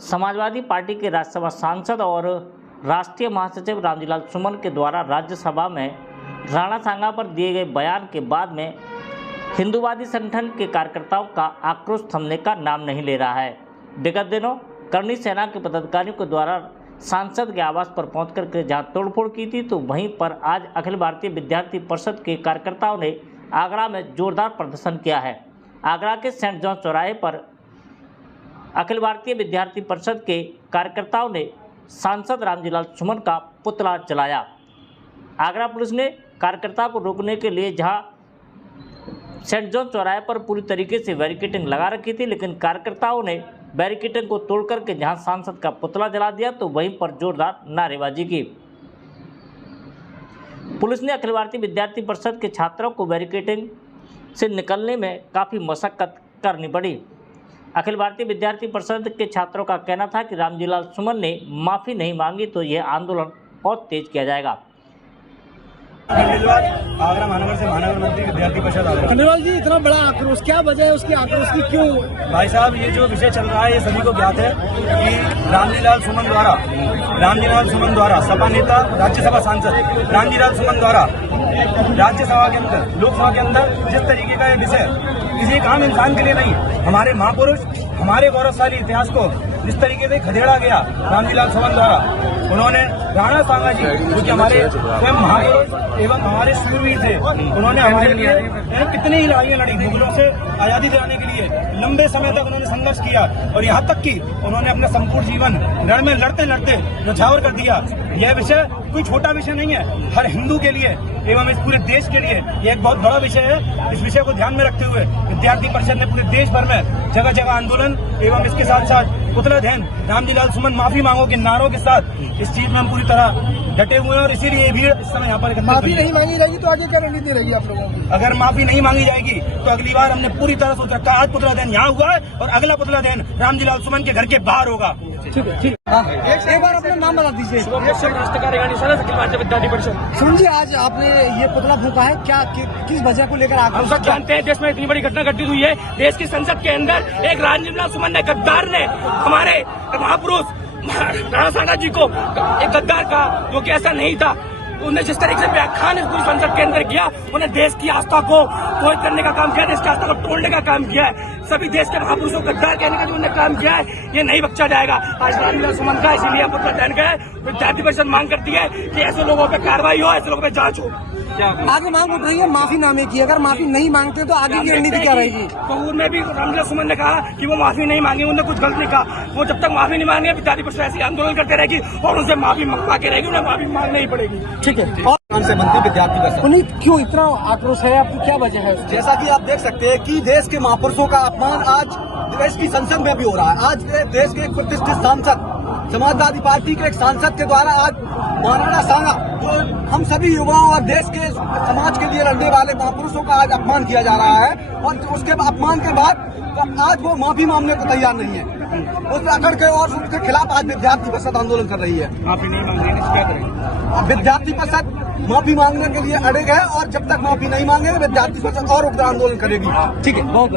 Samajwadi party के राज्यसभा सांसद और राष्ट्रीय महासचिव रामजीलाल सुमन के द्वारा राज्यसभा में राणा सांगा पर दिए गए बयान के बाद में हिंदूवादी संगठन के कार्यकर्ताओं का आक्रोश थमने का नाम नहीं ले रहा है। विगत दिनों करणी सेना के पदाधिकारियों के द्वारा सांसद के आवास पर पहुंचकर के जहां तोड़फोड़ की थी, तो वहीं पर आज अखिल भारतीय विद्यार्थी परिषद के कार्यकर्ताओं ने आगरा में जोरदार प्रदर्शन किया है। आगरा के सेंट जॉन चौराहे पर अखिल भारतीय विद्यार्थी परिषद के कार्यकर्ताओं ने सांसद रामजीलाल सुमन का पुतला जलाया। आगरा पुलिस ने कार्यकर्ताओं को रोकने के लिए जहां सेंट जॉन चौराहे पर पूरी तरीके से बैरिकेडिंग लगा रखी थी, लेकिन कार्यकर्ताओं ने बैरिकेडिंग को तोड़कर के जहां सांसद का पुतला जला दिया, तो वहीं पर जोरदार नारेबाजी की। पुलिस ने अखिल भारतीय विद्यार्थी परिषद के छात्रों को बैरिकेडिंग से निकलने में काफ़ी मशक्कत करनी पड़ी। अखिल भारतीय विद्यार्थी परिषद के छात्रों का कहना था कि रामजीलाल सुमन ने माफ़ी नहीं मांगी तो यह आंदोलन और तेज किया जाएगा। आगरा महानगर से महानगर मंत्री विद्यार्थी परिषद आगरा। खंडेलवाल जी, इतना बड़ा आक्रोश, क्या वजह है उसकी आक्रोश की? क्यों भाई साहब, ये जो विषय चल रहा है ये सभी को ज्ञात है कि रामजीलाल सुमन द्वारा सपा नेता राज्यसभा सांसद रामजीलाल सुमन द्वारा राज्यसभा के अंदर, लोकसभा के अंदर जिस तरीके का ये विषय किसी एक आम इंसान के लिए नहीं, हमारे महापुरुष, हमारे गौरवशाली इतिहास को जिस तरीके से खदेड़ा गया रामजीलाल सुमन द्वारा, उन्होंने राणा सांगा जी जो कि हमारे स्वयं महापुरुष एवं हमारे शूरवीर थे, उन्होंने हमारे लिए कितनी ही लड़ाइयां लड़ी, मुगलों से आजादी दिलाने के लिए लंबे समय तक उन्होंने संघर्ष किया और यहाँ तक कि उन्होंने अपना संपूर्ण जीवन रण में लड़ते लड़ते न्यौछावर कर दिया। यह विषय कोई छोटा विषय नहीं है, हर हिंदू के लिए एवं इस पूरे देश के लिए यह एक बहुत बड़ा विषय है। इस विषय को ध्यान में रखते हुए विद्यार्थी परिषद ने पूरे देश भर में जगह जगह आंदोलन एवं इसके साथ साथ पुतला दहन, रामजीलाल सुमन माफी मांगो के नारों के साथ इस चीज में हम पूरी तरह डटे हुए हैं और इसीलिए भीड़ इस समय यहाँ पर माफी नहीं मांगी जाएगी तो आगे क्या रणनीति रहेगी आप लोगों की? अगर माफी नहीं मांगी जाएगी तो अगली बार हमने पूरी तरह सोच रखा है, आज पुतला दहन यहाँ हुआ है और अगला पुतला दहन रामजीलाल सुमन के घर के बाहर होगा। ठीक है, ठीक। एक बार अपना नाम बता दीजिए। विद्यार्थी परिषद। सुन जी, आज आपने ये पुतला फूंका है, क्या किस वजह को लेकर? हम सब जानते हैं देश में इतनी बड़ी घटना घटित हुई है। देश की संसद के अंदर एक रामजीलाल सुमन ने, गद्दार ने, हमारे महापुरुष राणा सांगा जी को एक गद्दार का, जो कि ऐसा नहीं था, उन्हें जिस तरीके से व्याख्यान इस पूरी संसद के अंदर किया, उन्हें देश की आस्था को तोड़ करने का काम किया, देश की आस्था को तोड़ने का काम किया है। सभी देश के महापुरुषों को गद्दार कहने का जो उन्होंने काम किया है, ये नहीं बख्शा जाएगा। आज रामजीलाल सुमन का इसीलिए पुतला दहन गए। विद्यार्थी परिषद मांग करती है कि ऐसे लोगों पर कार्रवाई हो, ऐसे लोगों पर जांच हो। आगे मांग उठ रही है माफी नामे की, अगर माफी नहीं मांगते तो आगे की रणनीति क्या रहेगी? कपूर में भी रामजीलाल सुमन ने कहा कि वो माफी नहीं मांगे, उन्होंने कुछ गलत नहीं कहा। वो जब तक माफी नहीं मांगे विद्यार्थी परिषद ऐसे आंदोलन करते रहेगी और उनसे माफी मांग के रहेगी, उन्हें माफी मांगनी ही पड़ेगी। ठीक है। और से बनती विद्यार्थी परिषद। पुनीत, क्यों इतना आक्रोश है आपकी, क्या वजह है? जैसा कि आप देख सकते हैं कि देश के महापुरुषों का अपमान आज देश की संसद में भी हो रहा है। आज देश के एक प्रतिष्ठित सांसद, समाजवादी पार्टी के एक सांसद के द्वारा आज महाराणा सांगा, जो हम सभी युवाओं और देश के समाज के लिए लड़ने वाले महापुरुषों का आज अपमान किया जा रहा है और उसके अपमान के बाद आज वो माफी मांगने को तैयार नहीं है। उस अकड़ के और उसके खिलाफ आज विद्यार्थी परिषद आंदोलन कर रही है। माफी नहीं मांगेंगे क्या करेंगे? विद्यार्थी परिषद माफी मांगने के लिए अड़े गए और जब तक माफी नहीं मांगेंगे विद्यार्थी परिषद और उग्र आंदोलन करेगी। ठीक है, बहुत